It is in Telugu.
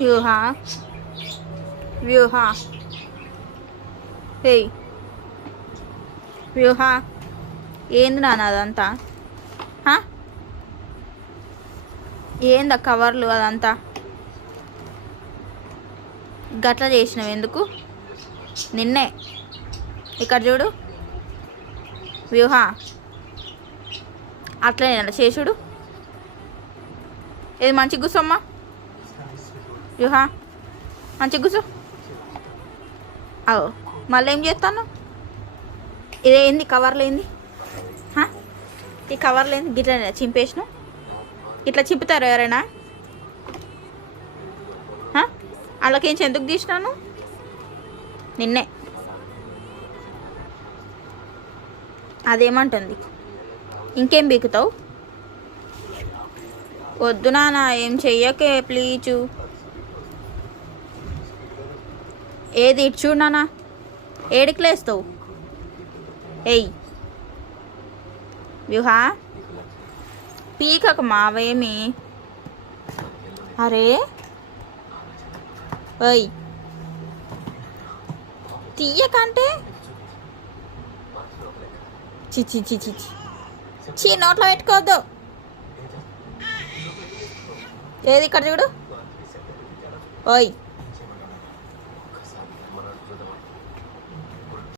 వ్యూహ వ్యూహ హే వ్యూహ ఏంది నాన్న అదంతా? ఏందా కవర్లు అదంతా గట్లా చేసినావు ఎందుకు? నిన్నే ఇక్కడ చూడు వ్యూహ, అట్లనే చేసుడు. ఏది మంచిగా కూర్చోమ్మా వ్యూహ, మంచిగా కూర్చో. అవు మళ్ళీ ఏం చేస్తాను? ఇదేంది కవర్లు ఏంది? ఈ కవర్లు ఏంది గిట్లా చింపేసిన? ఇట్లా చింపుతారు ఎవరైనా? అలాకేంచి ఎందుకు తీసినాను? నిన్నే. అదేమంటుంది? ఇంకేం బీకుతావు? వద్దు నాన్న, ఏం చెయ్యకే ప్లీజు. ఏది ఇటు చూడు నాన్న, ఏడికి లేస్తావు? ఏయ్ వ్యూహ, పీకక మావేమి. అరే ఓయ్ తీయకంటే చిచి చిచి చీ, నోట్లో పెట్టుకోవద్దు. ఏది ఇక్కడ చూడు. ఓయ్